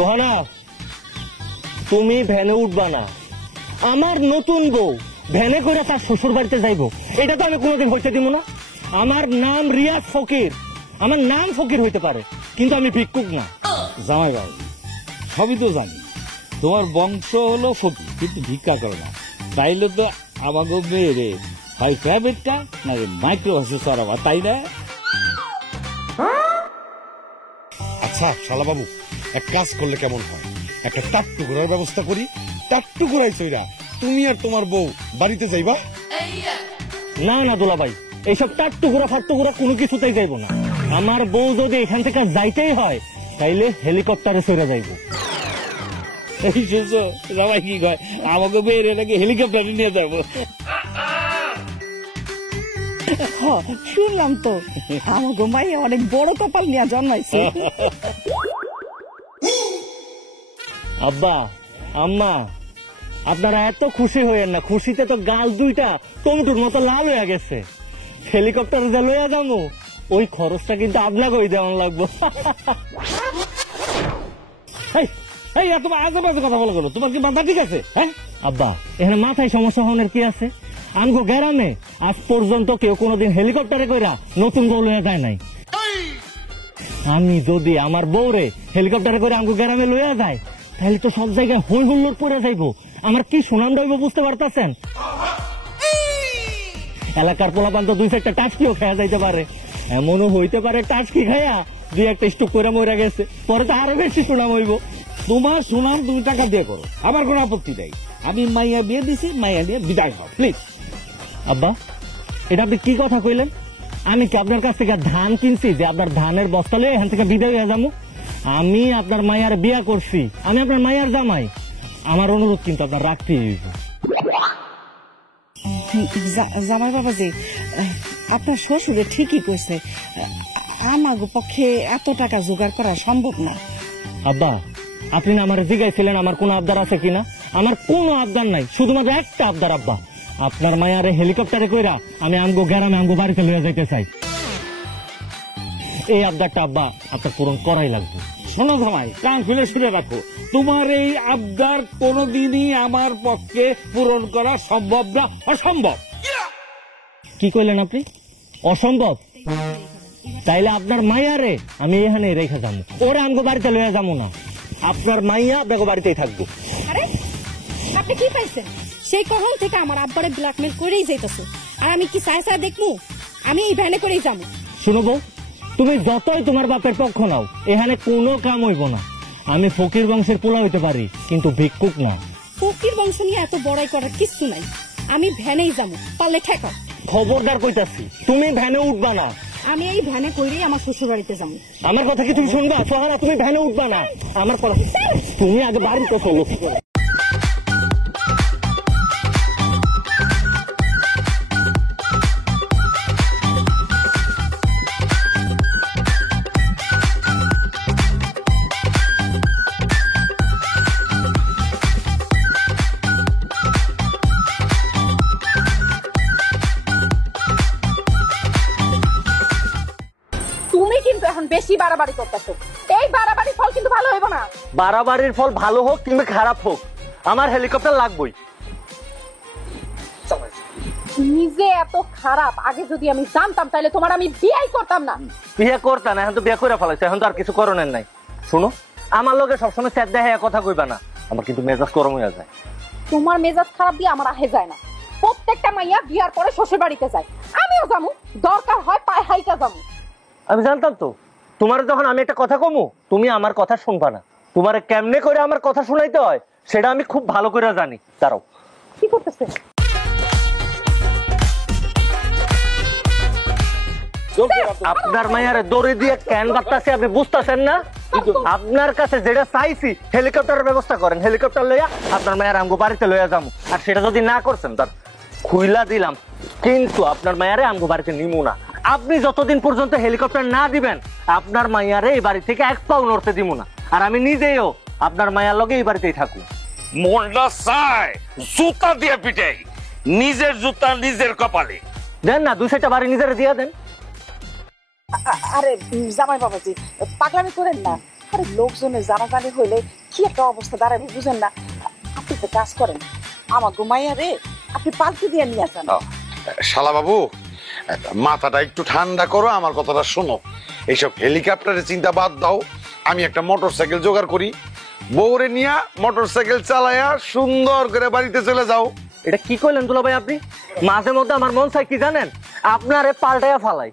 সোহানা, তুমি ভ্যানে উঠবা না। আমার নতুন বউ ভ্যানে করে তার শ্বশুর বাড়িতে যাইবো, এটা তো আমি কোনোদিন হইতে দিব না। আমার নাম রিয়াজ ফকির, আমার নাম ফকির হইতে পারে, কিন্তু আমি ভিক্ষুক না। জামাই বাবু, সবই তো জানি তোমার বংশ হলো ফকির, কিন্তু ভিক্ষা করে না। তাইলে তো আমাকে মেয়েরে হয় প্রাইভেটটা না মাইক্রো বাসে চড়াবা, তাই না? আচ্ছা শালা বাবু, এক কাজ করলে কেমন হয়, একটা টাট্টু ঘোরার ব্যবস্থা করি। টাট্টু ঘোরাই চইরা তুমি আর তোমার বউ বাড়িতে যাইবা। না না দুলা ভাই, এইসব টাট্টু ঘোরা ফাট্টু ঘোরা কোনো কিছুতেই যাইব না। আমার বউ যদি এখান থেকে যাইতেই হয় তাইলে হেলিকপ্টারে চড়ে যাইবো। এই শুনছো জামাই কি কয়, আমাকে মেয়েরে নাকি হেলিকপ্টারে নিয়ে যাবো। শুনলাম তো, আমাকে মাই অনেক বড় কপাল নিয়ে জন্মাইছে। আব্বা, আম্মা, আপনারা এত খুশি হইয়েন না, খুশিতে তো গাল দুইটা টমেটোর মতো লাল হয়ে গেছে। হেলিকপ্টারে যা লইয়া যাবো ওই খরচটা কিন্তু আপনাকেই দেওয়ান লাগবো। এত আজে বাজে কথা বলা গেল, তোমার কি মাথা ঠিক আছে? হ্যাঁ আব্বা, এখানে মাথায় সমস্যা হওয়ার কি আছে? আমগো গ্রামে আজ পর্যন্ত কেউ কোনোদিন হেলিকপ্টারে কইরা নতুন বউ লইয়া যায় নাই। আমি যদি আমার বউরে হেলিকপ্টারে করে আমগো গ্রামে লইয়া যায় তাহলে তো সব জায়গায় হই হুল্লোড় পড়ে যাইবো। আমার কি সুনাম রইব বুঝতে পারতেছেন? এলাকার পোলাপান তো 2-4টা টাচকিও খাওয়া যাইতে পারে, এমনও হইতে পারে টাচকি খাইয়া 2-1টা স্ট্রোক করে মরে গেছে, পরে তো আরো বেশি সুনাম হইব। তোমার সুনাম তুমি টাকা দিয়ে করো, আমার কোনো আপত্তি নাই। আমি মাইয়া বিয়ে দিছি, মাইয়া নিয়ে বিদায় হও প্লিজ। আব্বা, এটা আপনি কি কথা কইলেন? আমি কি আপনার কাছ থেকে ধান কিনছি যে আপনার ধানের বস্তা লয়ে এখান থেকে বিদায় হয়ে যাবো? আমি আপনার মাইয়ার বিয়া করছি, আমি আপনার মাইয়ার জামাই। আমার অনুরোধ কিন্তু আপনার রাখতেই হইব। জামাই বাবাজি, আপনার শ্বশুরে ঠিকই কইছে, আমার পক্ষে এত টাকা জোগাড় করা সম্ভব না। আব্বা, আপনি না আমার জিজ্ঞাসিলেন আমার কোন আবদার আছে কিনা? আমার কোনো আবদার নাই, শুধুমাত্র একটা আবদার আব্বা, আপনার মায়ারে হেলিকপ্টারে কইরা আমি আমগো গ্রামে আমগো বাড়িতে লইয়া যাইতে চাই। এই আবদারটা আব্বা আপনার পূরণ করাই লাগবে। শোনো জামাই, কান খুলে শুনে রাখো, তোমার এই আবদার কোনোদিনই আমার পক্ষে পূরণ করা সম্ভব না, অসম্ভব। কি কইলেন আপনি? অসম্ভব? তাইলে আপনার মাইয়ারে আমি এখানে রেখে যাবো, ওরা আমগো বাড়িতে লইয়া যাবো না। আপনার মাইয়া আপনাকে বাড়িতেই থাকবো। আরে আপনি কি পাইছেন? সেই কখন থেকে আমার আব্বারে ব্ল্যাকমেল করেই যাইতেছে, আর আমি কি চাই চাই দেখবো? আমি এই ভ্যানে করেই যাবো। শুনো বউ, তুমি যতই তোমার বাপের পক্ষ নাও, এখানে কোনো কাম হইব না। আমি ফকির বংশের পোলা হইতে পারি, কিন্তু ভিক্ষুক না। ফকির বংশ নিয়ে এত বড়াই করার কিচ্ছু নাই, আমি ভ্যানেই যাবো, পারলে ঠেকাও। খবরদার কইতাছি, তুমি ভ্যানে উঠবা না। আমি এই ভ্যানে কইরেই আমার শ্বশুর বাড়িতে যাবো। আমার কথা কি তুমি শুনবা? সোহানা, তুমি ভ্যানে উঠবা না। আমার কথা তুমি আগে বাড়িতে চলো। বেশি বাড়াবাড়ি করতেছো, এই বাড়াবাড়ির ফল কিন্তু ভালো হইব না। বাড়াবাড়ির ফল ভালো হোক কিংবা খারাপ হোক, আমার হেলিকপ্টার লাগবেই। নিজে এত খারাপ, আগে যদি আমি জানতাম তাহলে তোমার আমি বিয়াই করতাম না। বিয়ে করতাম না, এখন তো বিয়ে করে ফেলাইছে, এখন তো আর কিছু করণের নাই। শুনো, আমার লোকে সবসময় স্যার দেখায় কথা কইবা না, আমার কিন্তু মেজাজ গরম হয়ে যায়। তোমার মেজাজ খারাপ দিয়ে আমার আহে যায় না। প্রত্যেকটা মাইয়া বিয়ার পরে শ্বশুর বাড়িতে যায়, আমিও যাবো, দরকার হয় পায়ে হাইকা যাবো। আমি জানতাম তো, তোমার যখন আমি একটা কথা কমু তুমি আমার কথা শুনবা না। তোমার কেমনে করে আমার কথা শুনাইতে হয় সেটা আমি খুব ভালো করে জানি। দাঁড়াও, কি করতেছে? আপনার মায়ের দড়ি দিয়ে কেন বাড়তাছে আপনি বুঝতেছেন না? আপনার কাছে যেটা চাইছি হেলিকপ্টারের ব্যবস্থা করেন, হেলিকপ্টার লইয়া আপনার মায়ের আমগো বাড়িতে লইয়া যাবো। আর সেটা যদি না করছেন তার খুইলা দিলাম, কিন্তু আপনার মায়ারে আমগো বাড়িতে নিমু না। আপনি যতদিন পর্যন্ত হেলিকপ্টার না দিবেন আপনার মায়ারে এই বাড়ি থেকে এক পাও নড়তে দিব না। আর আমি নিজেও আপনার মায়ার লগে এই বাড়িতেই থাকুন। মনটা চায় জুতা দিয়ে পিটাই, নিজের জুতা নিজের কপালে। দেন না, 2-4টা বাড়ি নিজের দিয়ে দেন। আরে জামাই বাবাজি, পাগলামি করেন না। আরে লোকজনের জানাজানি হইলে কি একটা অবস্থা দাঁড়াবে বুঝেন না। আপনি তো কাজ করেন, আমার ঘুমাইয়া রে আপনি পালকি দিয়ে নিয়ে আসেন। শালা বাবু, মাথাটা একটু ঠান্ডা করো, আমার কথাটা শোনো। এইসব হেলিকপ্টারের চিন্তা বাদ দাও, আমি একটা মোটরসাইকেল জোগাড় করি, বউরে নিয়া মোটরসাইকেল চালায়া সুন্দর করে বাড়িতে চলে যাও। এটা কি কইলেন দুলা ভাই আপনি? মাঝে মধ্যে আমার মন চাই কি জানেন, আপনারে পাল্টাইয়া ফালাই।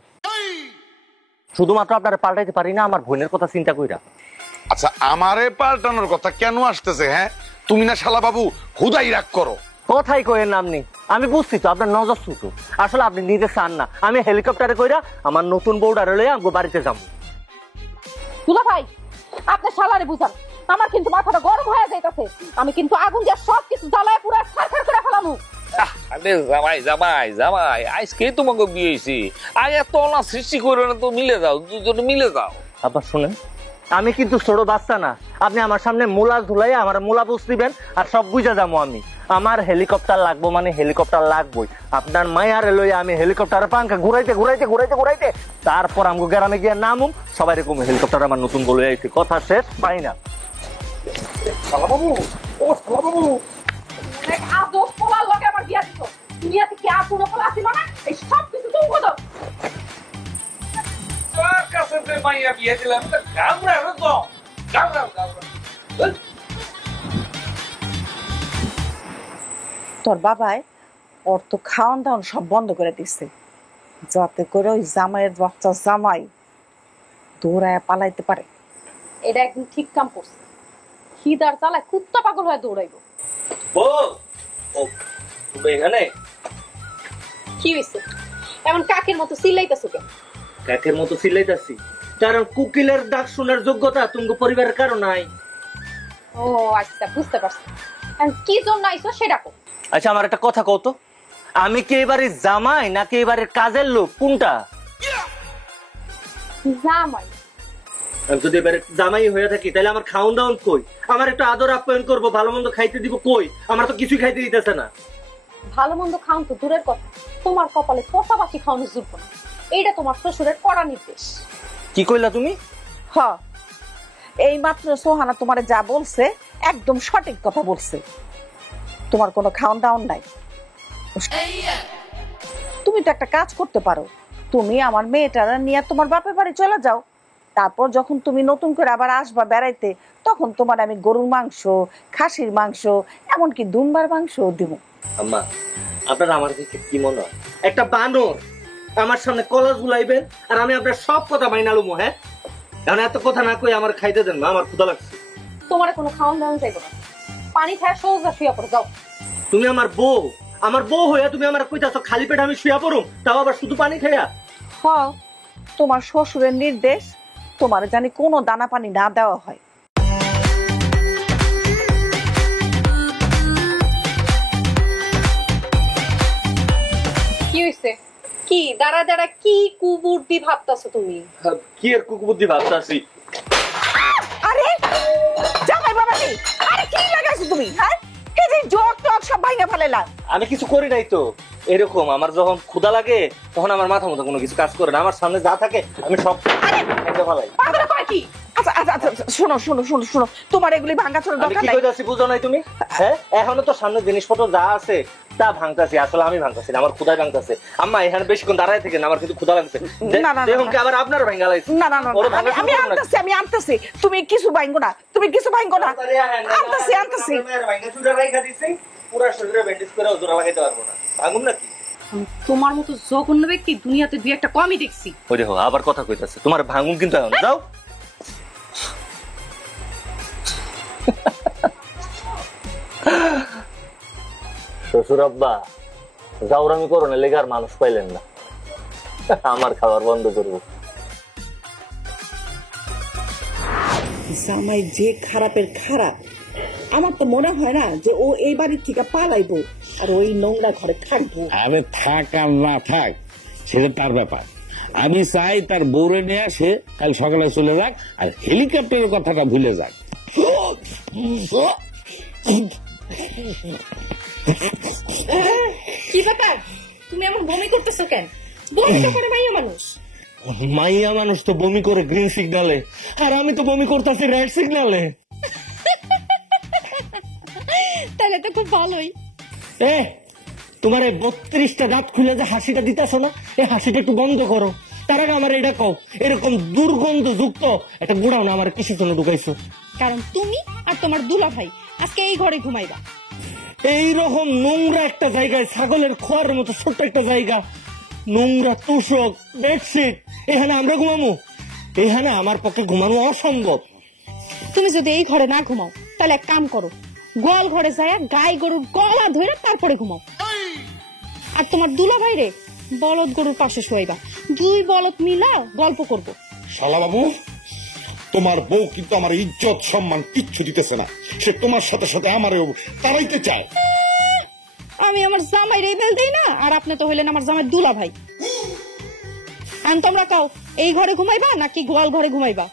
শুধুমাত্র আপনারে পাল্টাইতে পারি না, আমার বোনের কথা চিন্তা কইরা। আচ্ছা, আমারে পাল্টানোর কথা কেন আসতেছে? হ্যাঁ, তুমি না শালা বাবু হুদাই রাগ করো। কথাই কইেন না আপনি, আমি বুঝছি তো আপনার নজর ছোট। আসলে আপনি নিজে চান না আমি হেলিকপ্টারে কইরা আমার নতুন বউডারে লইয়া আমগো বাড়িতে যাবো। দুলা ভাই, আপনি শালারে বুঝান, আমার কিন্তু মাথাটা গরম হয়ে যাইতাছে। আমি কিন্তু আগুন দিয়ে সবকিছু জ্বালায় পুরো ছারখার করে ফেলামু। আরে জামাই জামাই জামাই, আজকে তোমাকে বিয়ে হয়েছি, আগে এত না সৃষ্টি করো না তো, মিলে যাও, দুজনে মিলে যাও। আবার শুনেন, আমি কিন্তু ছোট বাচ্চা না। আপনি আমার সামনে মোলা ধুলাইয়া আমার মোলা বুঝ দিবেন আর সব বুঝা যাবো আমি। আমার হেলিকপ্টার লাগবো মানে হেলিকপ্টার লাগবোই। আপনার মায়ারে লইয়া আমি হেলিকপ্টারের পাঙ্খা ঘুরাইতে ঘুরাইতে ঘুরাইতে ঘুরাইতে তারপর আমগো গ্রামে গিয়ে নামুম, সবাই এরকম হেলিকপ্টার আমার নতুন বলে আইছে। কথা শেষ, পাই না। অনেক আদব পোলার লগে আমার বিয়া দিত। দুনিয়াতে কি আর কোনো পোলা ছিল না? এই সব কিছু তুমি করো। তোর কাছে যে মাইয়া বিয়ে দিলাম, গামড়ানো তো, গামড়াও গামড়াও। তোর বাবাই ওর তো খাওয়ান দাওয়ান সব বন্ধ করে দিচ্ছে, যাতে করে ওই জামাইয়ের বাচ্চা জামাই দৌড়ায় পালাইতে পারে। এটা একদম ঠিক কাম করছে। খিদার জ্বালায় কুত্তা পাগল হয়ে দৌড়াইবো। এখানে কি হইছে? এমন কাকের মতো চিল্লাইতেছো কেন? কাকের মতো চিল্লাইতাছি কারণ কুকিলের ডাক শোনার যোগ্যতা তুমি পরিবারের কারো নাই। ও আচ্ছা, বুঝতে পারছি। এখন কি জন্য আইছো সেটা কও। আচ্ছা, আমার একটা কথা কও তো, আমি কি এবারে জামাই নাকি এবারে কাজের লোক, কোনটা? জামাই। আমি যদি এবারে জামাই হয়ে থাকি তাহলে আমার খাওন দাওন কই? আমার একটু আদর আপ্যায়ন করবো, ভালো মন্দ খাইতে দিব কই? আমার তো কিছুই খাইতে দিতেছে না। ভালো মন্দ খাওন তো দূরের কথা, তোমার কপালে পোষাবাসি খাওয়ানো জুটবো না। এইটা তোমার শ্বশুরের কড়া নির্দেশ। কি কইলা তুমি? হ, এই মাত্র সোহানা তোমারে যা বলছে একদম সঠিক কথা বলছে। তোমার কোনো খাওয়ান দাওয়ান নাই। তুমি তো একটা কাজ করতে পারো, তুমি আমার মেয়েটারা নিয়ে তোমার বাপের বাড়ি চলে যাও। তারপর যখন তুমি নতুন করে আবার আসবা বেড়াইতে, তখন তোমার আমি গরুর মাংস, খাসির মাংস, এমনকি দুম্বার মাংস দিব। আম্মা, আপনার আমার দিকে কি মনে হয়? একটা বানর আমার সামনে কলা ঝুলাইবেন আর আমি আপনার সব কথা মাইনালুমো? হ্যাঁ, কারণ এত কথা না কই আমার খাইতে দেন না, আমার ক্ষুধা লাগছে। তোমার কোনো খাওয়ান দাওয়ান চাইবো না। পানি খায় সোজা শুয়ে পড়ে যাও। তুমি আমার বউ হইয়া তুমি আমার কইতাছো খালি পেটে আমি শুয়া পড়ুম, তাও আবার শুধু পানি খাইয়া? হ, তোমার শ্বশুরের নির্দেশ তোমার জানি কোনো দানা পানি না দেওয়া হয়। কি হইছে? কি দাঁড়া দাঁড়া কি কুবুদ্ধি ভাবতাছো তুমি? কি এর কুকুবুদ্ধি ভাবতাছি? আরে জামাই বাবা নেই, আরে কি লাগাইছো তুমি? হ্যাঁ, এই যে জগ টক সব ভাঙা ফেলেলা। আমি কিছু করি নাই তো। এরকম আমার যখন ক্ষুধা লাগে তখন আমার মাথা মতো কোনো কিছু কাজ করে না, আমার সামনে যা থাকে আমি সব খাইতে ফেলাই। পাগল কয় কি? আচ্ছা আচ্ছা আচ্ছা, শোনো শোনো শোনো শোনো, তোমার এগুলি ভাঙা ছোড়া আমি দরকার কি নাই। কইতাছি বুঝো নাই তুমি? হ্যাঁ, এখনো তো সামনে জিনিসপত্র যা আছে তা ভাঙতাছি। আসলে আমি ভাঙতাছি না, আমার ক্ষুধায় ভাঙতাছে। আম্মা এখানে বেশিক্ষণ দাঁড়ায় থেকে আমার কিন্তু ক্ষুধা লাগছে। না, না, দেখুন কি আবার আপনার ভাঙা লাগছে? না না না, আমি আনতেছি, আমি আনতেছি। তুমি কিছু ভাঙো না, তুমি কিছু ভাঙো না। আনতেছি আনতেছি। ভাঙা চুরা রাইখা দিছি, পুরা শরীরে ব্যান্ডেজ করে জোড়া লাগাইতে পারবো না। ভাঙুম নাকি? তোমার মতো জঘন্য ব্যক্তি দুনিয়াতে দুই একটা কমই দেখছি। ওই দেখো আবার কথা কইতাছে। তোমার ভাঙুম কিন্তু এখন যাও। শ্বশুর আব্বা জাউরামি করো না, লেগে আর মানুষ পাইলেন না। আমার খাবার বন্ধ করবো। জামাই যে খারাপের খারাপ, আমার তো মনে হয় না যে ও এই বাড়ির থেকে পালাইবো আর ওই নোংরা ঘরে থাকবো। আরে থাক আর না থাক সেটা তার ব্যাপার। আমি চাই তার বউরে নিয়ে আসে কাল সকালে চলে যাক আর হেলিকপ্টারের কথাটা ভুলে যাক। কি ব্যাপার? তুমি এমন বমি করতেছো কেন? বমি তো করে মাইয়া মানুষ। মাইয়া মানুষ তো বমি করে গ্রিন সিগন্যালে, আর আমি তো বমি করতেছি রেড সিগন্যালে। তাহলে তো খুব ভালোই। এ তোমার এই 32টা দাঁত খুলে যে হাসিটা দিতেছো না, এই হাসিটা একটু বন্ধ করো। তার আগে আমার এটা কও, এরকম দুর্গন্ধ যুক্ত একটা গুড়াও না আমার কিসের জন্য ঢুকাইছো? কারণ তুমি আর তোমার দুলা ভাই আজকে এই ঘরে ঘুমাইবা। এইরকম নোংরা একটা জায়গায়, ছাগলের খোয়ার মতো ছোট্ট একটা জায়গা, নোংরা তোষক বেডশিট, এখানে আমরা ঘুমামো? এখানে আমার পক্ষে ঘুমানো অসম্ভব। তুমি যদি এই ঘরে না ঘুমাও তাহলে এক কাম করো, গোয়াল ঘরে যায় গাই গরুর গলা ধরে তারপরে ঘুমাও। আর তোমার দুলা ভাই রে বলদ গরুর পাশে শোয়াইবা, দুই বলদ মিলা গল্প করবো। শালা বাবু, তোমার বউ কিন্তু আমার ইজ্জত সম্মান কিচ্ছু দিতেছে না। সে তোমার সাথে সাথে আমারও তাড়াইতে চায়। আমি আমার জামাই রে বেল দেই না, আর আপনি তো হইলেন আমার জামাই দুলা ভাই। আমি তোমরা কাও এই ঘরে ঘুমাইবা নাকি গোয়াল ঘরে ঘুমাইবা?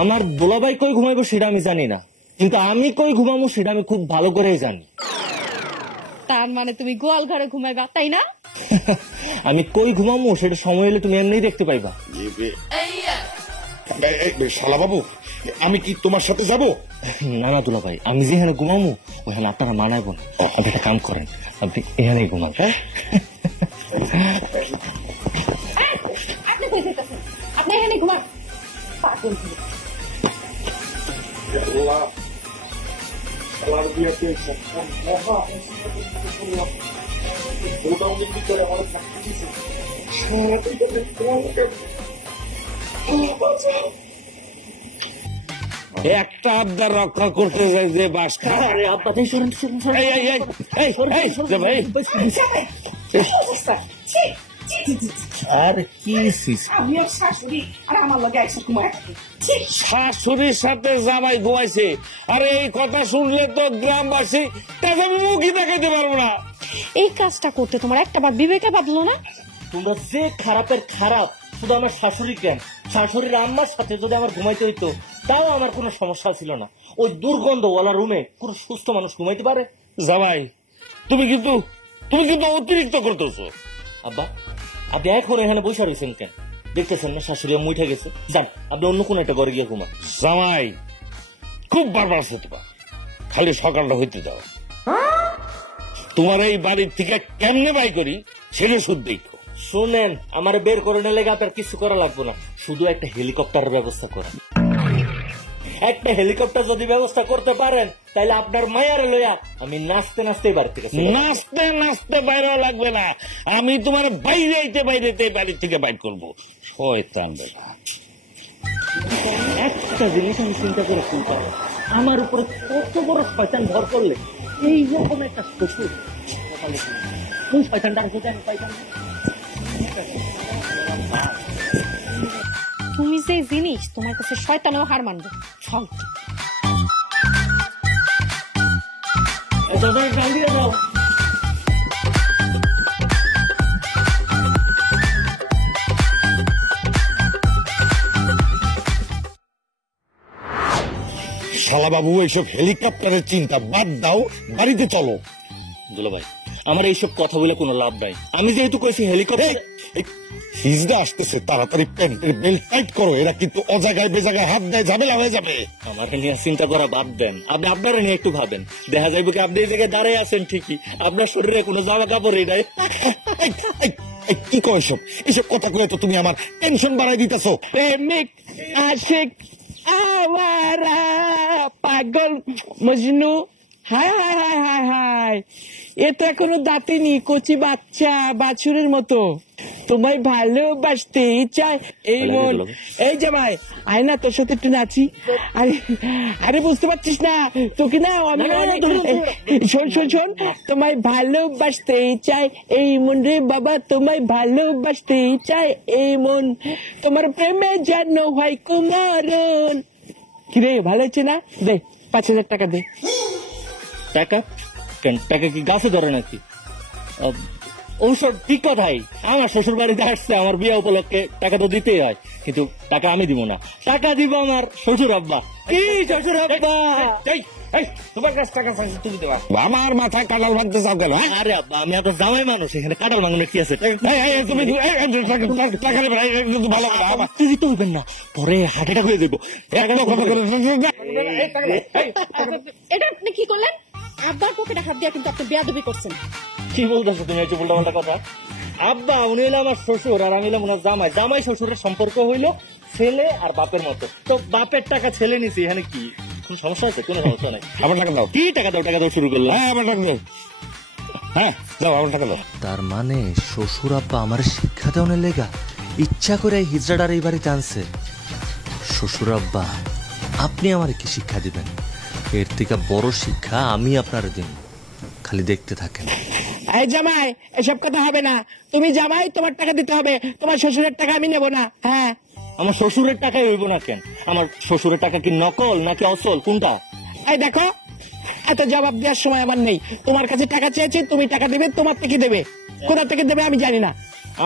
আমার দোলাভাই কই ঘুমাইবো সেটা আমি জানি না, কিন্তু আমি কই ঘুমাবো সেটা আমি খুব ভালো করেই জানি। তার মানে তুমি গোয়াল ঘরে ঘুমাইবা, তাই না? আমি কই ঘুমাবো সেটা সময় হলে তুমি এমনিই দেখতে পাইবা। শালা বাবু, আমি কি তোমার সাথে যাব? না না দুলা ভাই, আমি যেখানে ঘুমাবো ওখানে আপনারা মানাইবো না। আপনি একটা কাম করেন, আপনি এখানেই ঘুমান। হ্যাঁ, আপনি কই যাইতাছেন? আপনি এখানে ঘুমান। পাগল ছেলে। একটা আবদার রক্ষা করতে যাই যে বাসটা। আরে আব্বা তাই সরেন সরেন সরেন। এই এই এই এই এই যে ভাই, আর কি সিস আমি আর শাশুড়ি আর আমার লগে একসাথে ঘুমায় থাকি। শাশুড়ির সাথে জামাই ঘুমাইছে, আর এই কথা শুনলে তো গ্রামবাসী তাকে আমি মুখই দেখাইতে পারবো না। এই কাজটা করতে তোমার একটাবার বিবেকে বাঁধলো না? তোমরা যে খারাপের খারাপ, শুধু আমার শাশুড়ি কেন, শাশুড়ির আম্মার সাথে যদি আমার ঘুমাইতে হইতো তাও আমার কোনো সমস্যা ছিল না। ওই দুর্গন্ধওয়ালা রুমে কোনো সুস্থ মানুষ ঘুমাইতে পারে? জামাই, তুমি কিন্তু অতিরিক্ত করতেছো। আব্বা আপনি এখন এখানে বসে রয়েছেন কেন? দেখতেছেন না শাশুড়ি আম্মা উঠে গেছে? যান আপনি অন্য কোনো একটা ঘরে গিয়ে ঘুমান। জামাই খুব বারবার হতে পারে, খালি সকালটা হইতে দাও। তোমার এই বাড়ির থেকে কেমনে বাই করি সেটা শুধু দেখো। শুনেন, আমার বের করে নিলে আপনার কিছু করা লাগবে না, শুধু একটা হেলিকপ্টারের ব্যবস্থা করেন। একটা হেলিকপ্টার যদি ব্যবস্থা করতে পারেন তাহলে আপনার মায়ারে লইয়া আমি নাচতে নাচতে বাড়ি থেকে নাচতে নাচতে বাইরেও লাগবে না, আমি তোমার বাইরেতে বাড়ির থেকে বাইর করবো। শয়তান বেটা। একটা জিনিস আমি চিন্তা করে চিন্তা, আমার উপরে কত বড় শয়তান ভর করলে এই রকম একটা শ্বশুর, কোন শয়তানটা যদি আমি পাইতাম না। তুমি যে জিনিস তোমার কাছে শয়তানেও হার মানবে। চল গান দিয়ে দাও। শালা বাবু, এইসব হেলিকপ্টারের চিন্তা বাদ দাও, বাড়িতে চলো। দুলা ভাই, আমার এইসব কথা বলে কোনো লাভ নাই। আমি যেহেতু কইছি হেলিকপ্টার, হিজড়া আসতেছে, তাড়াতাড়ি প্যান্টের বেল্ট টাইট করো, এরা কিন্তু অজায়গায় বেজায়গায় হাত দেয়, ঝামেলা হয়ে যাবে। আমার নিয়ে চিন্তা করা বাদ দেন, আপনি আপনারা নিয়ে একটু ভাবেন। দেখা যাবে কি আপনি এই জায়গায় দাঁড়ায় আছেন ঠিকই, আপনার শরীরে কোনো জামা কাপড়ই নাই। কি কো এসব? এসব কথা কয়ে তো তুমি আমার টেনশন বাড়াই দিতেছো। প্রেমিক আশিক আওয়ারা পাগল মজনু, হায় হায় হায় হায় হায়, এটা কোনো দাঁতিনি, কচি বাচ্চা বাছুরের মতো। তোমায় ভালোবাসতে চাই এই মন। এই জামাই আয় না, তোর সাথে একটু নাচি। আরে আরে বুঝতে পারছিস না তোকে না আমি শোন শোন শোন, তোমায় ভালোবাসতে চাই এই মন রে বাবা, তোমায় ভালোবাসতে চাই এই মন, তোমার প্রেমে যেন হয় কুমারন। কিরে ভালো হচ্ছে না? দে 5,000 টাকা দে। টাকা কেন? টাকা কি গাছে ধরে নাকি? ঔষধ ঠিক কথাই, আমার শ্বশুর বাড়িতে আসছে, আমার বিয়ে উপলক্ষে টাকা তো দিতেই হয়, কিন্তু টাকা আমি দিব না, টাকা দিব আমার শ্বশুর আব্বা। কি শ্বশুর আব্বা? তোমার কাছে টাকা চাইছি, তুমি দেবা। আমার মাথায় কাটাল ভাঙতে চাও কেন? আরে আব্বা, আমি আপনার জামাই মানুষ, এখানে কাটাল ভাঙানোর কি আছে? তুমি টাকা নেবে, ভালো কথা। তুই দিতে হইবেন না, পরে হাটেটা হয়ে দেবো। এটা আপনি কি করলেন? আব্বার পকেটে হাত দিয়া কিন্তু আপনি বেয়াদবি করছেন। কি বলতেছো তুমি একটু উল্টা কথা? আব্বা উনি হইলো আমার শ্বশুর আর আমি হলাম ওনার জামাই। জামাই শ্বশুরের সম্পর্ক হইলো ছেলে আর বাপের মতো। তো বাপের টাকা ছেলে নিছি, এখানে কি কোন সমস্যা আছে? কোনো সমস্যা নাই। আমার টাকা দাও। কি টাকা দাও? টাকা দাও শুরু করলো। হ্যাঁ আমার টাকা দাও। হ্যাঁ দাও, আমার টাকা দাও। তার মানে শ্বশুর আব্বা আমার শিক্ষা দেওয়ার লেগা ইচ্ছা করে হিজড়াটার এই বাড়িতে আনছে। শ্বশুর আব্বা, আপনি আমার কি শিক্ষা দিবেন? এর থেকে বড় শিক্ষা আমি আপনার দিন, খালি দেখতে থাকেন। এই জামাই, এসব কথা হবে না। তুমি জামাই, তোমার টাকা দিতে হবে, তোমার শ্বশুরের টাকা আমি নেবো না। হ্যাঁ, আমার শ্বশুরের টাকাই হইব না কেন? আমার শ্বশুরের টাকা কি নকল নাকি অসল, কোনটা? এই দেখো, এত জবাব দেওয়ার সময় আমার নেই। তোমার কাছে টাকা চেয়েছি, তুমি টাকা দেবে, তোমার থেকে দেবে, কোথা থেকে দেবে আমি জানি না।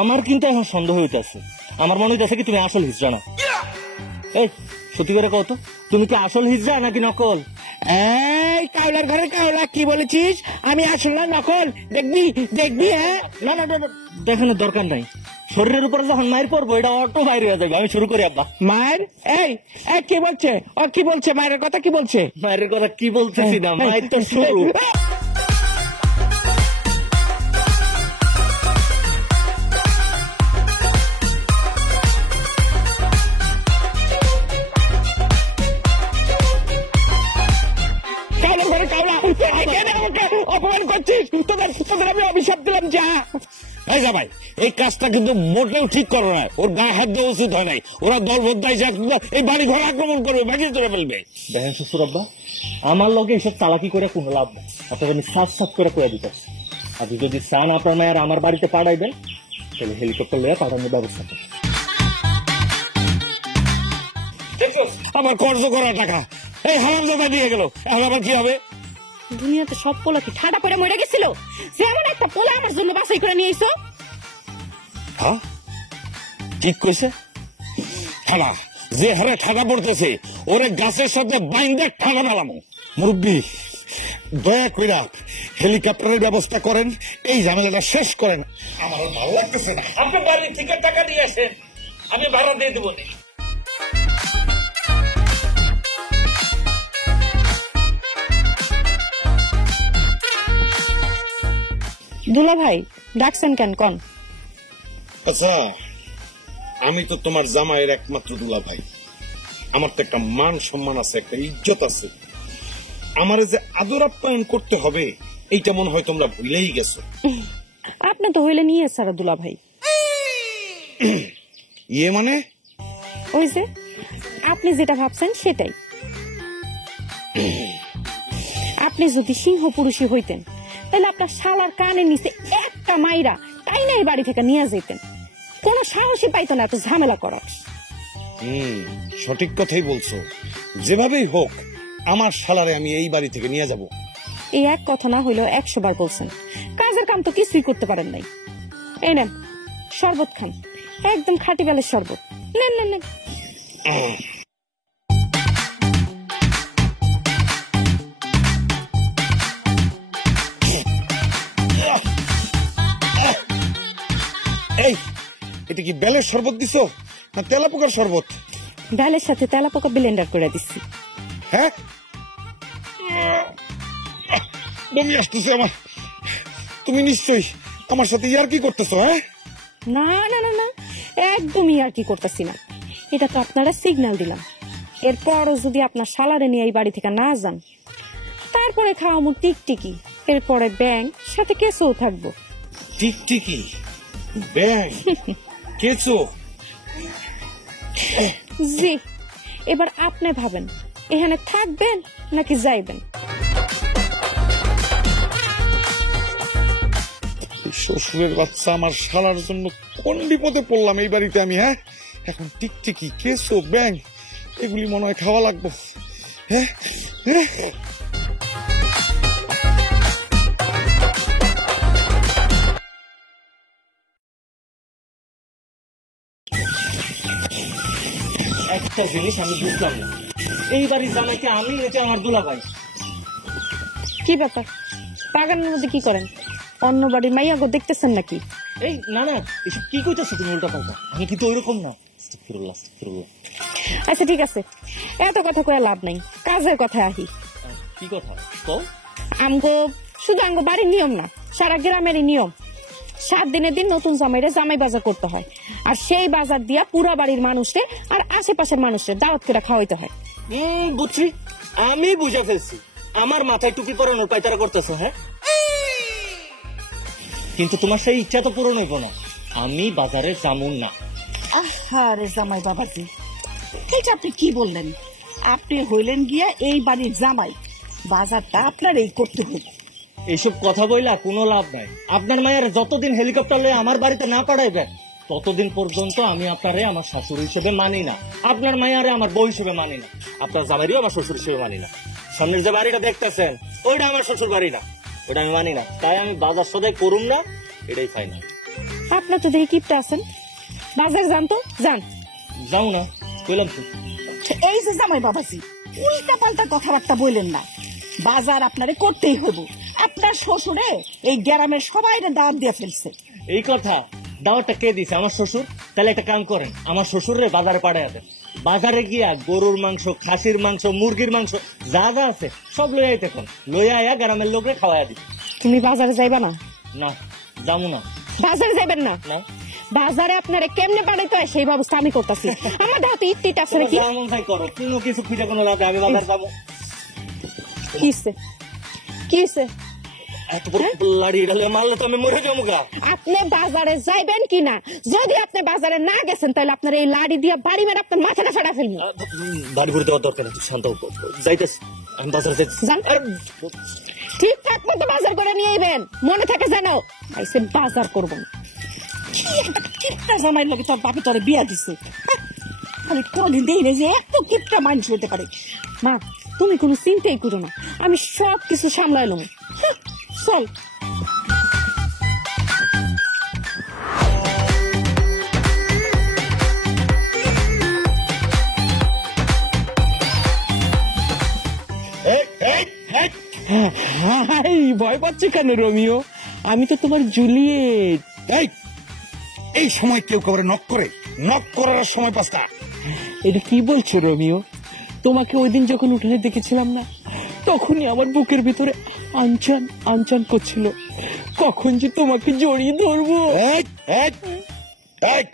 আমার কিন্তু এখন সন্দেহ হইতেছে, আমার মনে হইতেছে কি তুমি আসল হিজড়া না। এই সত্যি করে কত, তুমি কি আসল হিজড়া নাকি নকল? এই কাউলার ঘরে কাউলা, কি বলেছিস? আমি আসল না নকল? দেখবি দেখবি। হ্যাঁ, না না না, দেখানোর দরকার নাই। শরীরের উপরে যখন মায়ের পড়বো এটা অটো বাইরে হয়ে যাবে। আমি শুরু করি আব্বা। মায়ের? এই কি বলছে ও? কি বলছে? মায়ের কথা কি বলছে? মায়ের কথা কি বলতেছি না, মায়ের তো শুরু। কাউলার ঘরে কাউলা, কেন আমাকে অপমান করছিস? তোদের আমি অভিশাপ দিলাম। যা। এই জামাই, এই কাজটা কিন্তু মোটেও ঠিক করো না। ওর গায়ে হাত দেওয়া উচিত হয় নাই। ওরা দল বদলাই এই বাড়ি ঘর আক্রমণ করবে, ভেঙে চলে ফেলবে। দেখেন শ্বশুর আব্বা, আমার লগে এসব চালাকি করে কোনো লাভ নেই। আপনাকে আমি সাফ সাফ করে দিতেছি, আপনি যদি চান আপনার মায়ের আমার বাড়িতে পাঠাইবেন, তাহলে হেলিকপ্টার লইয়া পাঠানোর ব্যবস্থা করবেন। আমার কর্জ করা টাকা এই হারামজাদা নিয়ে গেল, এখন আবার কি হবে? দুনিয়াতে সব পোলা কি ঠাডা পড়ে মরে গেছিল? যেমন একটা পোলা আমার জন্য বাছাই করে নিয়ে এসো। হ্যাঁ ঠিক কইছে। ঠাডা যে হারে ঠাডা পড়তেছে, ওরে গাছের সাথে বাইন্দে ঠাডা নালামো। মুরব্বী, দয়া কইরা হেলিকপ্টারের ব্যবস্থা করেন, এই ঝামেলাটা শেষ করেন। আমার ভালো লাগতেছে না। আপনি বাড়ির থেকে টাকা দিয়ে আসেন, আমি ভাড়া দিয়ে দেবো। দুলা ভাই ডাকছেন কেন কন? আচ্ছা, আমি তো তোমার জামাইয়ের একমাত্র দুলা ভাই। আমার তো একটা মান সম্মান আছে, একটা ইজ্জত আছে। আমার যে আদর আপ্যায়ন করতে হবে এইটা মনে হয় তোমরা ভুলেই গেছো। আপনি তো হইলে নিয়ে সারা দুলা ভাই। ইয়ে মানে? ওই যে আপনি যেটা ভাবছেন সেটাই। আপনি যদি সিংহ পুরুষই হইতেন, তাহলে আপনার শালার কানে নিচে একটা মাইরা তাই না এই বাড়ি থেকে নিয়ে যেতেন। কোন সাহসী পাইতো না এত ঝামেলা করার। সঠিক কথাই বলছো। যেভাবেই হোক আমার শালারে আমি এই বাড়ি থেকে নিয়ে যাব। এই এক কথা না হইলেও 100 বার বলছেন। কাজের কাম তো কিছুই করতে পারেন নাই। এই নেন শরবত খান, একদম খাঁটি বেলের শরবত। নেন নেন নেন। এই এটা কি বেলের শরবত দিছো না তেলাপোকার শরবত? ডালের সাথে তেলাপোকা ব্লেন্ডার করে দিচ্ছি। হ্যাঁ, বমি আসতেছে আমার। তুমি নিশ্চয়ই আমার সাথে ইয়ার্কি করতেছো? হ্যাঁ, না না না না, একদমই আর কি করতেছি না। এটা তো আপনারা সিগন্যাল দিলাম। এরপরও যদি আপনার শালারে নিয়ে এই বাড়ি থেকে না যান, তারপরে খাওয়ামু টিকটিকি, এরপরে ব্যাং, সাথে কেঁচোও থাকবো। টিকটিকি, ব্যাং, কেঁচো? জি, এবার আপনি ভাবেন এখানে থাকবেন নাকি যাইবেন। শ্বশুরের বাচ্চা আমার শালার জন্য কোন বিপদে পড়লাম এই বাড়িতে আমি। হ্যাঁ, এখন টিকটিকি, কেঁচো, ব্যাং এগুলি মনে হয় খাওয়া লাগবো। হ্যাঁ, একটা জিনিস আমি বুঝলাম না, এই বাড়ির জামাইকে আমি, এটা আমার দুলাভাই। কি ব্যাপার, বাগানের মধ্যে কি করেন? অন্য বাড়ির মাইয়া গো দেখতেছেন নাকি? এই না না, এসব কি কইতেছো তুমি উল্টা পাল্টা? আমি কিন্তু ওইরকম না। আস্তাগফিরুল্লাহ, আস্তাগফিরুল্লাহ। আচ্ছা ঠিক আছে, এত কথা কয়ে লাভ নাই, কাজের কথায় আহি। কি কথা তো? আমগো শুধু আমগো বাড়ির নিয়ম না, সারা গ্রামেরই নিয়ম। 7 দিনের দিন নতুন জামাইরে জামাই বাজার করতে হয়, আর সেই বাজার দিয়া পুরা বাড়ির মানুষরে আর আশেপাশের মানুষরে দাওয়াত করে খাওয়াইতে হয়। বুঝছি, আমি বুঝে ফেলছি। আমার মাথায় টুপি পরানোর পায়তারা করতেছো, হ্যাঁ? কিন্তু তোমার সেই ইচ্ছা তো পূরণ হইব না। আমি বাজারে যামুন না। আরে জামাই বাবাজি, এটা আপনি কি বললেন? আপনি হইলেন গিয়া এই বাড়ির জামাই, বাজারটা আপনার এই করতে হবে। এইসব কথা বইলা কোনো লাভ নাই। আপনার মায়ের যতদিন হেলিকপ্টার লয়ে আমার বাড়িতে না পাঠাইবেন, ততদিন পর্যন্ত আমি আপনারে আমার শাশুড়ি হিসেবে মানি না। আপনার মায়ারে আমার বউ হিসেবে মানি না। আপনার জামাইরেও আমার শ্বশুর হিসেবে মানি না। সামনের যে বাড়িটা দেখতেছেন, ওইটা আমার শ্বশুর বাড়ি না, ওটা আমি মানি না। তাই আমি বাজার সদাই করুম না, এটাই ফাইনাল। আপনার তো দেখি কিপটা আছেন, বাজার যান তো যান। যাও না, কইলাম তো। এই যে জামাই বাবাজি, উল্টা পাল্টা কথাবার্তা বললেন না, বাজার আপনারে করতেই হইব। আপনার শ্বশুরে এই গ্রামের সবাইরে দাওয়াত দিয়ে ফেলছে। এই কথা দাওয়াতটা কে দিছে? আমার শ্বশুর। তাহলে একটা কাম করেন, আমার শ্বশুরে বাজারে পাঠাইয়া দেন। বাজারে গিয়া গরুর মাংস, খাসির মাংস, মুরগির মাংস যা যা আছে সব লইয়া আইতে কোন, লইয়া আয়া গ্রামের লোকরে খাওয়াইয়া দিবে। তুমি বাজারে যাইবা না? না, যাবো না। বাজারে যাইবেন না? না। বাজারে আপনারে কেমনে পাঠাইতে হয় সেই ব্যবস্থা আমি করতেছি। আমার হাতে ইট আছে নাকি? যেমন তাই করো, কোনো কিছু খুঁজে কোনো লাভ নেই। আমি বাজার যাবো। কিসে কিসে এত বড় লাড়ি এটা লইয়া মারলে তো আমি মরে যাবো গা। আপনি বাজারে যাইবেন কিনা? যদি আপনি বাজারে না গেছেন তাহলে আপনার এই লাড়ি দিয়ে বাড়ি মেরে আপনার মাথাটা ফাটা ফেলবো। বাড়ি ঘুরে দেওয়ার দরকার নেই, শান্ত যাইতেছি। আমি বাজারে যাইতেছি। ঠিকঠাক মতো বাজার করে নিয়ে আইবেন, মনে থাকে জানো। আইসে বাজার করবো না। কিপটা জামাইয়ের লোকে তোর বাপে তোরে বিয়া দিছে, আমি কোনদিন দেই না যে এত কিপটা মানুষ হতে পারে। মা, তুমি কোনো চিন্তাই করো না, আমি সব কিছু সামলাইলাম। চল। ভয় পাচ্ছি কেন রোমিও? আমি তো তোমার জুলিয়েট। এই সময় কেউ করে নক করে, নক করার সময় পাঁচটা। এটা কি বলছো রোমিও? তোমাকে ওই দিন যখন উঠানে দেখেছিলাম না, তখনই আমার বুকের ভিতরে আনচান আনচান করছিল, কখন যে তোমাকে জড়িয়ে ধরবো।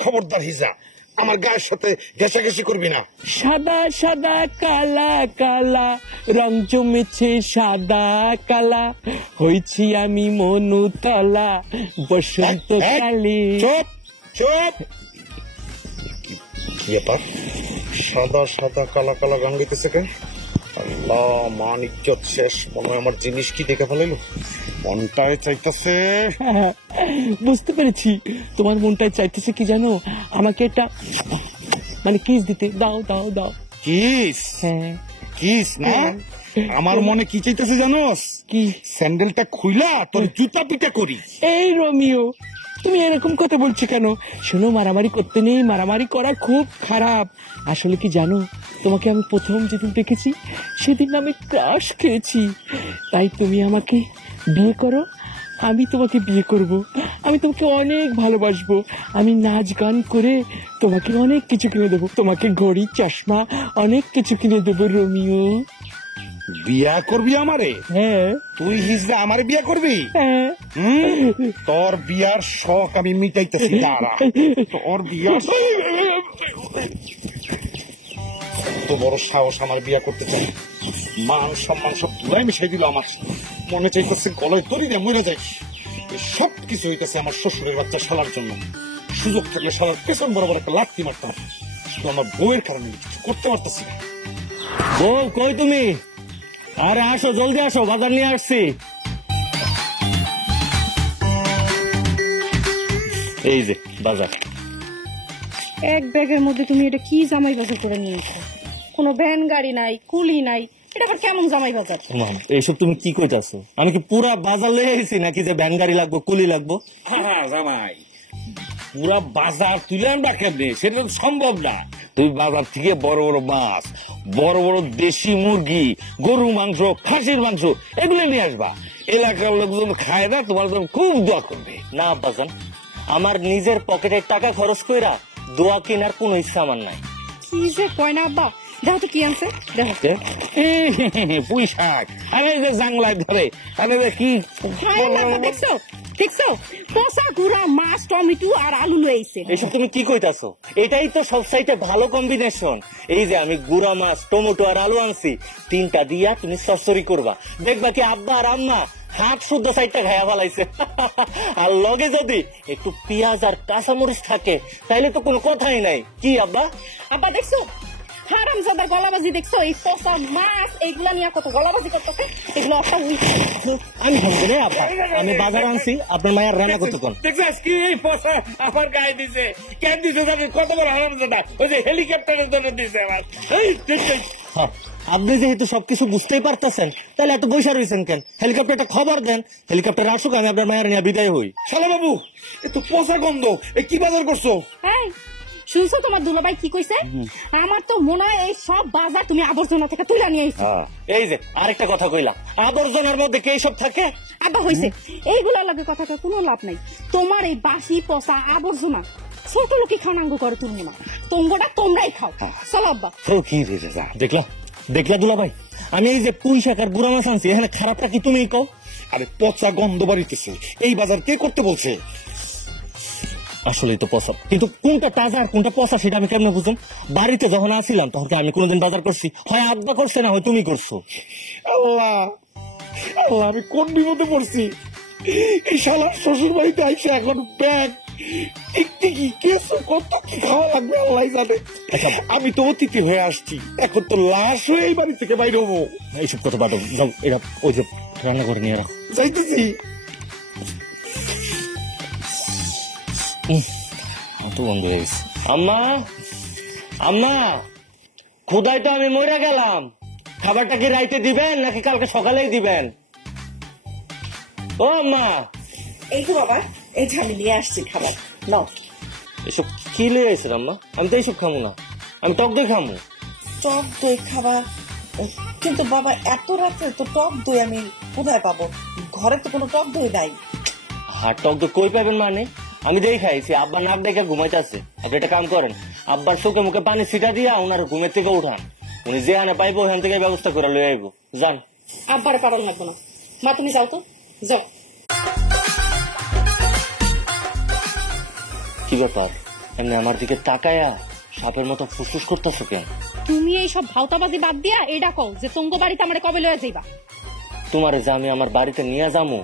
খবরদার হিজা, আমার গায়ের সাথে ঘেঁষাঘেঁষি করবি না। সাদা সাদা কালা কালা রং জমেছে, সাদা কালা হয়েছি আমি মনুতলা বসন্তকালে। চুপ চুপ। কি ব্যাপার? সাদা সাদা কালা কালা গান গাইতেছে কেন? আল্লাহ, মান ইজ্জত শেষ। মনে হয় আমার জিনিস কি দেখে ফেলাইলো, মনটায় চাইতেছে। বুঝতে পেরেছি, তোমার মনটাই চাইতেছে কি জানো? আমাকে এটা মানে কিস দিতে। দাও দাও দাও। কিস? হ্যাঁ কিস না? আমার মনে কি চাইতেছে জানোস? কি? স্যান্ডেলটা খুইলা তোর জুতা পিটা করি। এই রোমিও, তুমি এরকম কথা বলছো কেন? শোনো, মারামারি করতে নেই, মারামারি করা খুব খারাপ। আসলে কি জানো, তোমাকে আমি প্রথম যেদিন দেখেছি সেদিন আমি ক্রাশ খেয়েছি। তাই তুমি আমাকে বিয়ে করো, আমি তোমাকে বিয়ে করব। আমি তোমাকে অনেক ভালোবাসবো। আমি নাচ গান করে তোমাকে অনেক কিছু কিনে দেবো, তোমাকে ঘড়ি, চশমা অনেক কিছু কিনে দেবো রোমিও। বিয়া করবি আমারে? হ্যাঁ। তুই হিজড়া আমারে বিয়া করবি? হ্যাঁ। তোর বিয়ার শখ আমি মিটাইতেছি। দাঁড়া, তোর বিয়ার তো বড় সাহস আমার বিয়া করতে চাই। মান সম্মান সব পুরাই মিশাই দিল আমার। মনে চাইতেছে গলায় দড়ি দিয়ে মরে যাই। সব কিছু হইতেছে আমার শ্বশুরের বাচ্চা শালার জন্য। সুযোগ থাকলে শালার পেছন বরাবর একটা লাথি মারতাম। শুধু আমার বউয়ের কারণে কিছু করতে পারতেছি না। বউ কই তুমি? আরে আসো, জলদি আসো, বাজার নিয়ে আসছি। এই যে বাজার। এক ব্যাগের মধ্যে তুমি এটা কি জামাই বাজার করে নিয়েছো? কোনো ভ্যান গাড়ি নাই, কুলি নাই, এটা আবার কেমন জামাই বাজার? এইসব তুমি কি কইতাছো? আমি কি পুরা বাজার লয়ে এসেছি নাকি যে ভ্যান গাড়ি লাগবো, কুলি লাগবো? জামাই, পুরা বাজার তুলে আনবা কেমনে? সেটা তো সম্ভব না। তুমি বাজার থেকে বড় বড় মাছ, বড় বড় দেশি মুরগি, গরু মাংস, খাসির মাংস এগুলো নিয়ে আসবা। এলাকার লোকজন খায় না, তোমার জন্য খুব দোয়া করবে। না আব্বাজান, আমার নিজের পকেটের টাকা খরচ কইরা দোয়া কেনার কোনো ইচ্ছা আমার নাই। কি যে কয় না আব্বা, দেখো তো কি আনছে, দেখো। পুঁই শাক, আরে এই যে জাংলায় ধরে, আরে যে কি হায় আল্লাহ, দেখছো দেখছো, পচা গুড়া মাছ, টমেটো আর আলু লইছে। এসব তুমি কি কইতাছো? এটাই তো সব সাইতে ভালো কম্বিনেশন। এই যে আমি গুড়া মাছ, টমেটো আর আলু আনছি, তিনটা দিয়া তুমি সরসরি করবা, দেখবা কি আব্বা আর আম্মা হাত শুদ্ধ সাইডটা খায়া ফেলাইছে। আর লগে যদি একটু পেঁয়াজ আর কাঁচামরিচ থাকে তাইলে তো কোনো কথাই নাই। কি আব্বা? আব্বা দেখছো হারামজাদার গলাবাজি, দেখছো এই পচা মাছ এইগুলা নিয়ে কত গলাবাজি করতেছে। এগুলো একটা আমি ভাবছি না আব্বা, আমি বাজার আনছি, আপনার মায়ের রান্না করতে কোন। দেখছিস কি এই পচা আমার গায়ে দিছে? কেন দিছে জানি? কত বড় হারামজাদা, ওই যে হেলিকপ্টারের জন্য দিছে আমার। এই দেখছিস? হ্যাঁ, আপনি যেহেতু সবকিছু বুঝতেই পারতেছেন তাহলে এত বৈশা রয়েছেন কেন? হেলিকপ্টারটা খবর দেন, হেলিকপ্টার আসুক, আমি আপনার মায়ের নিয়ে বিদায় হই। শালা বাবু, এ তো পচা গন্ধ, এ কি বাজার করছো? এই শুনছো তোমার দুলাভাই কি কইছে? আমার তো মনে হয় এই সব বাজার তুমি আবর্জনা থেকে তুলে নিয়ে আইছো। এই যে আরেকটা কথা কইলা, আবর্জনার মধ্যে কে সব থাকে? আব্বা হইছে, এইগুলা লাগে কথা কয়ে কোনো লাভ নাই। তোমার এই বাসি পচা আবর্জনা ছোট লোকই খানাঙ্গ করে, তুমি না, তোমরা তোমরাই খাও। চলো আব্বা। কি রে যা, দেখলা দেখলা দুলা ভাই, আমি এই যে পুঁই শাক আর গুড়া মাছ আনছি, এখানে খারাপটা কি তুমি কও? আরে পচা গন্ধ বাড়িতেছে, এই বাজার কে করতে বলছে? আসলেই তো পচা, কিন্তু কোনটা তাজা আর কোনটা পচা সেটা আমি কেমনে বুঝুম? বাড়িতে যখন আসছিলাম তখন কি আমি কোনোদিন বাজার করছি? হয় আব্বা করছে, না হয় তুমি করছো। আল্লাহ আল্লাহ, আমি কোন বিপদে পড়ছি? এই শালা শ্বশুর বাড়িতে আইসে এখন ব্যাগ টিকটিকি কেসু কত কি খাওয়া লাগবে আল্লাহ জানে। আমি তো অতিথি হয়ে আসছি, এখন তো লাশ হয়ে এই বাড়ি থেকে বাইরে হবো। এইসব কথা বাদ যাও, এরা ওই যে রান্না করে নিয়ে রাখো। যাইতেছি। তো বন্ধ হয়ে গেছে। আম্মা, আম্মা, ক্ষুধায় তো আমি মরে গেলাম, খাবারটা কি রাইতে দিবেন নাকি কালকে সকালেই দিবেন? ও আম্মা। এই তো বাবা, এই যে আমি নিয়ে আসছি খাবার, নাও। এসব কি লিয়ে এসেছেন আম্মা? আমি তো এইসব খামো না, আমি টক দই খামো। টক দই খাবার? কিন্তু বাবা এত রাত্রে তো টক দই আমি কোথায় পাবো? ঘরে তো কোনো টক দই নাই। হ্যাঁ, টক দই কই পাবেন মানে? আমি দেখে খাইছি, আব্বা নাক দেখে ঘুমাইতেছে। আপনি একটা কাম করেন, আব্বার চোখে মুখে পানি ছিটা দিয়া ওনার ঘুমের থেকে উঠান, উনি যে আনে পাইবো ওখান থেকে ব্যবস্থা করে লয়ে আইবো। যান। আব্বার পারল লাগবো না, মা তুমি যাও তো, যাও। কি ব্যাপার, এমনি আমার দিকে তাকায়া সাপের মতো ফুসফুস করতেছো কেন? তুমি এই সব ভাওতাবাজি বাদ দিয়া এটা কও যে তোমগো বাড়িতে আমারে কবে লয়ে যাইবা? তোমারে যে আমি আমার বাড়িতে নিয়ে যাবো,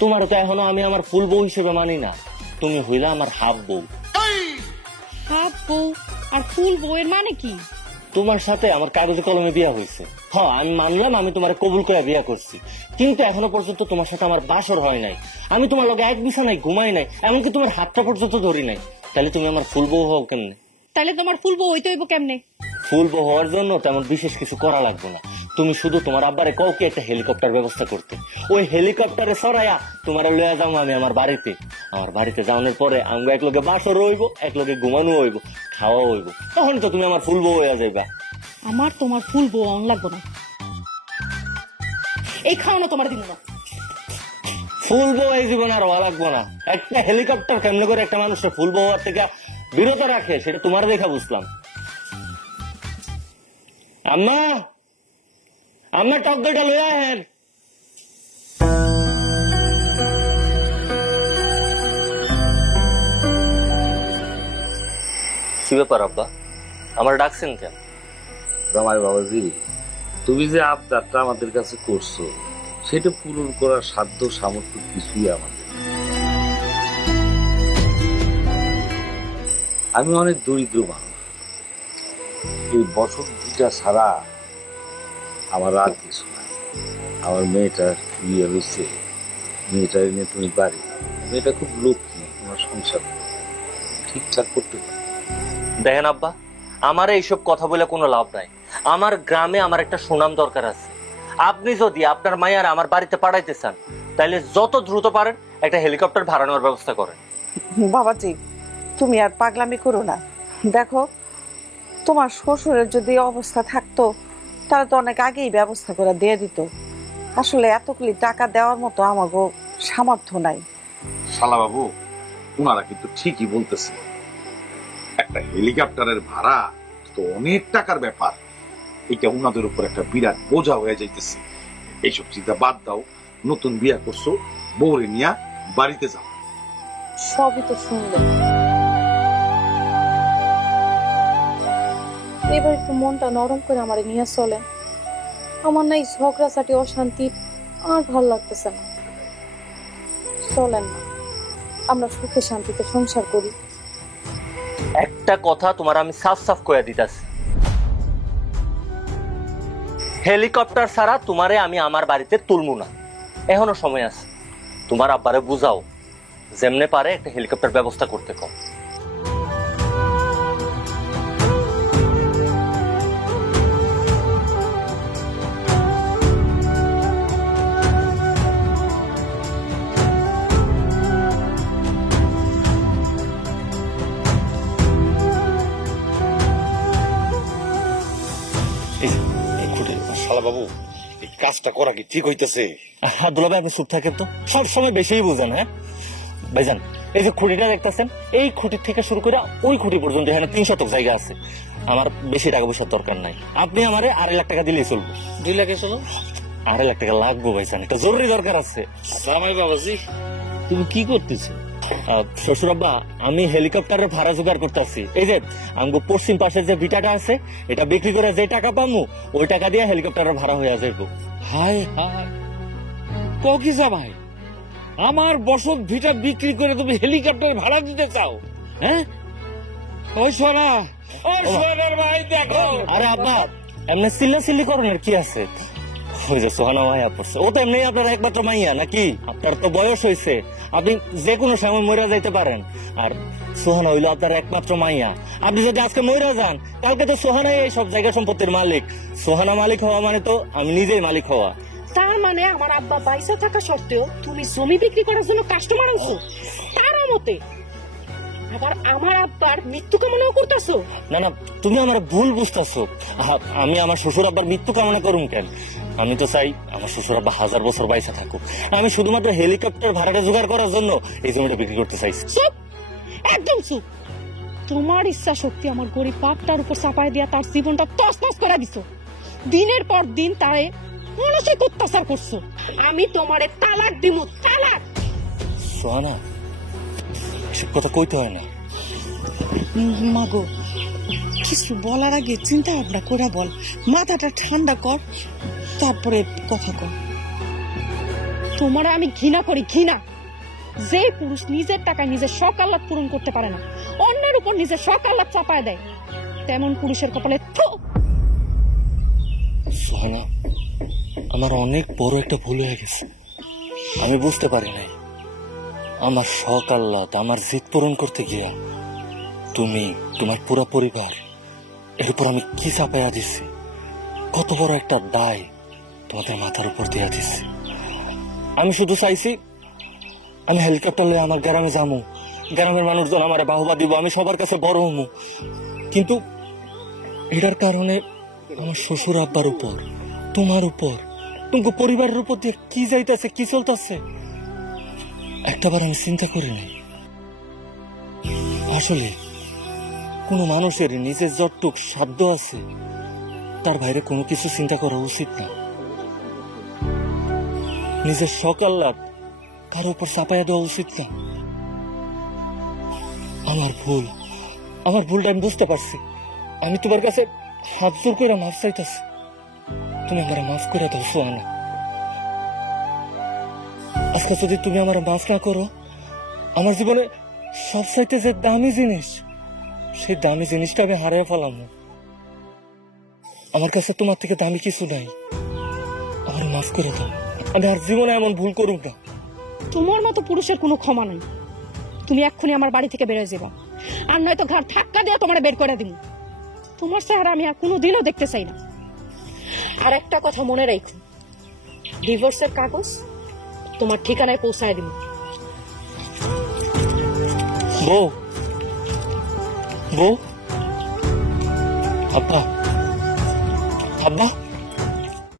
তোমার তো এখনো আমি আমার ফুল বউ হিসেবে মানি না। তুমি হইলা আমার হাফ বউ। হাফ বউ আর ফুল বউয়ের মানে কি? তোমার সাথে আমার কাগজে কলমে বিয়া হয়েছে। হ্যাঁ, আমি মানলাম আমি তোমার কবুল করে বিয়া করছি, কিন্তু এখনো পর্যন্ত তোমার সাথে আমার বাসর হয় নাই, আমি তোমার লগে এক বিছানায় ঘুমাই নাই, এমনকি তোমার হাতটা পর্যন্ত ধরি নাই। তাহলে তুমি আমার ফুল বউ হও কেমনে? তাহলে তোমার ফুল বউ হইতে হইব কেমনে? ফুল বউ হওয়ার জন্য তেমন বিশেষ কিছু করা লাগবে না। তুমি শুধু তোমার আব্বারে কও কি একটা হেলিকপ্টার ব্যবস্থা করতে, ওই হেলিকপ্টারে সরাইয়া তোমার লইয়া যাবো আমি আমার বাড়িতে। আমার বাড়িতে যাওয়ানোর পরে আমি এক লোকে বাসর হইব, এক লোকে ঘুমানো হইব, খাওয়া হইব, তখন তো তুমি আমার ফুল বউ হইয়া যাইবা। আমার তোমার ফুল বউ অন লাগবো না, এই খাওয়ানো তোমার দিব না। ফুল বউ এই জীবন আর হওয়া লাগবো না। একটা হেলিকপ্টার কেমনে করে একটা মানুষের ফুল বউ হওয়ার থেকে বিরত রাখে সেটা তোমার দেখা বুঝলাম। আম্মা, আম্মা, টক দইটা লইয়া আহেন। কি ব্যাপার আব্বা, আমার ডাকছেন কেন? জামাই বাবাজি, তুমি যে আবদারটা আমাদের কাছে করছো সেটা পূরণ করার সাধ্য সামর্থ্য কিছুই আমাদের। আমি অনেক দরিদ্র মানুষ, এই বছর দুটা ছাড়া আমার আর কিছু নাই। আমার মেয়েটার বিয়ে হয়েছে, মেয়েটার নিয়ে তুমি বাড়ি, মেয়েটা খুব লক্ষ্মী, তোমার সংসার ঠিকঠাক করতে পারে। দেখেন আব্বা, আমার এইসব কথা বলে কোনো লাভ নাই। আমার গ্রামে আমার একটা সুনাম দরকার আছে। আপনি যদি আপনার মাইয়ার আমার বাড়িতে পাঠাইতে চান তাহলে যত দ্রুত পারেন একটা হেলিকপ্টার ভাড়া নেওয়ার ব্যবস্থা করেন। বাবাজি, তুমি আর পাগলামি করো না। দেখো, তোমার শ্বশুরের যদি অবস্থা থাকতো তাহলে তো অনেক আগেই ব্যবস্থা করে দিয়ে দিত। আসলে এতগুলি টাকা দেওয়ার মতো আমাগো সামর্থ্য নাই। শালা বাবু, ওনারা কিন্তু ঠিকই বলতেছে, একটা হেলিকপ্টারের ভাড়া তো অনেক টাকার ব্যাপার, এটা ওনাদের উপর একটা বিরাট বোঝা হয়ে যাইতেছে। এইসব চিন্তা বাদ দাও, নতুন বিয়া করছো, বউরে নিয়া বাড়িতে যাও। সবই তো শুনলে, এবার একটু মনটা নরম করে আমার নিয়ে চলে। আমার না এই ঝগড়াঝাটি অশান্তি আর ভাল লাগতেছে না। চলেন না, আমরা সুখে শান্তিতে সংসার করি। একটা কথা তোমার আমি সাফ সাফ কইয়া দিতাছি, হেলিকপ্টার ছাড়া তোমারে আমি আমার বাড়িতে তুলমু না। এখনো সময় আছে, তোমার আব্বারে বুঝাও, যেমনে পারে একটা হেলিকপ্টার ব্যবস্থা করতে কও। শালা বাবু, এই কাজটা করা কি ঠিক হইতেছে? দুলাভাই আপনি চুপ থাকেন তো, সব সময় বেশিই বুঝেন। হ্যাঁ ভাইজান, এই যে খুঁটিটা দেখতেছেন, এই খুঁটির থেকে শুরু করে ওই খুঁটি পর্যন্ত এখানে 3 শতক জায়গা আছে। আমার বেশি টাকা পয়সার দরকার নাই, আপনি আমারে 2.5 লাখ টাকা দিলেই চলবে। 2 লাখ এসে 2.5 লাখ টাকা লাগবো ভাইজান, এটা জরুরি দরকার আছে। জামাই বাবাজি, তুমি কি করতেছো? শ্বশুর আব্বা, আমি হেলিকপ্টারের ভাড়া জোগাড় করতেছি। এই যে আমগো পশ্চিম পাশের যে ভিটাটা আছে, এটা বিক্রি করে যে টাকা পামু, ওই টাকা দিয়ে হেলিকপ্টারের ভাড়া হয়ে যাবো। হায় হায়, কি জামাই, আমার বসত ভিটা বিক্রি করে তুমি হেলিকপ্টার ভাড়া দিতে চাও? হ্যাঁ, ওই সোনা, ওই সোনার ভাই দেখো। আরে আব্বা, এমনি চিল্লাচিল্লি করেন কি আছে? ওই যে সোহানা মাইয়া পড়ছে, ও তো এমনি আপনার একমাত্র মাইয়া নাকি? আপনার তো বয়স হয়েছে, আপনি যে কোনো সময় মরে যাইতে পারেন। আর সোহানা হইলো আপনার একমাত্র মাইয়া। আপনি যদি আজকে মরে যান, কালকে তো সোহানাই এই সব জায়গা সম্পত্তির মালিক। সোহানা মালিক হওয়া মানে তো আমি নিজেই মালিক হওয়া। তার মানে আমার আব্বা পয়সা থাকা সত্ত্বেও তুমি জমি বিক্রি করার জন্য কাস্টমার আনছো তার মতে, আবার আমার আব্বার মৃত্যু কামনাও করতেছো? না না, তুমি আমার ভুল বুঝতেছো। আমি আমার শ্বশুর আব্বার মৃত্যু কামনা করুন কেন? আমি তো চাই আমার শ্বশুর আব্বা 1000 বছর বাইসা থাকুক। আমি শুধুমাত্র হেলিকপ্টার ভাড়াটা জোগাড় করার জন্য এই জমিটা বিক্রি করতে চাইছি। চুপ, একদম চুপ। তোমার ইচ্ছা শক্তি আমার গরিব বাপটার উপর চাপায় দিয়া তার জীবনটা তছনছ করে দিছো। দিনের পর দিন তারে মানসিক অত্যাচার করছো। আমি তোমারে তালাক দিমু, তালাক। সোহানা, এসব কথা কইতে হয় না। মাগো, কিছু বলার আগে চিন্তা ভাবনা করে বল, মাথাটা ঠান্ডা কর, তারপরে কথা কর। তোমারে আমি ঘৃণা করি, ঘৃণা। যে পুরুষ নিজের টাকায় নিজের শখ আহ্লাদ পূরণ করতে পারে না, অন্যের উপর নিজের শখ আহ্লাদ চাপায় দেয়, তেমন পুরুষের কপালে থু। সোহানা, আমার অনেক বড় একটা ভুল হয়ে গেছে, আমি বুঝতে পারি নাই। আমার শখ আহ্লাদ, আমার জিদ পূরণ করতে গিয়া তুমি, তোমার পুরো পরিবার, এর উপর আমি কি চাপাইয়া দিছি। কত বড় একটা দায় তোমাদের মাথার উপর দিয়া দিছি। আমি শুধু চাইছি আমি হেলিকপ্টার লয়ে আমার গ্রামে যাবো, গ্রামের মানুষজন আমার বাহবা দিব, আমি সবার কাছে বড় হমু। কিন্তু এটার কারণে আমার শ্বশুর আব্বার উপর, তোমার উপর, তোমাকে পরিবারের উপর দিয়ে কি যাইতেছে, কি চলতেছে, একটাবার আমি চিন্তা করি নাই। আসলে কোন মানুষের নিজের যতটুক সাধ্য আছে তার বাইরে কোনো কিছু চিন্তা করা উচিত না। নিজের শখ আহ্লাদ কারো উপর চাপাইয়া দেওয়া উচিত না। আমার ভুলটা আমি বুঝতে পারছি। আমি তোমার কাছে হাত জোর করে মাফ চাইতেছি, তুমি আমার মাফ করে দাও সোহানা। আজকে যদি তুমি আমার মাফ না করো, আমার জীবনে সবচাইতে যে দামি জিনিস, সেই দামি জিনিসটা আমি হারিয়ে ফেলাম। আমার কাছে তোমার থেকে দামি কিছু নাই, আমার মাফ করে দাও। আমি আর জীবনে এমন ভুল করুক না। তোমার মতো পুরুষের কোনো ক্ষমা নাই। তুমি এক্ষুনি আমার বাড়ি থেকে বেরোয় যাবা, আর নয়তো ঘাট ধাক্কা দিয়ে তোমার বের করে দিব। তোমার চেহারা আমি আর কোনোদিনও দেখতে চাই না। আর একটা কথা মনে রাখো, ডিভোর্সের কাগজ তোমার ঠিকানায় পৌঁছায় দিব। বউ, বউ, আব্বা, আব্বা।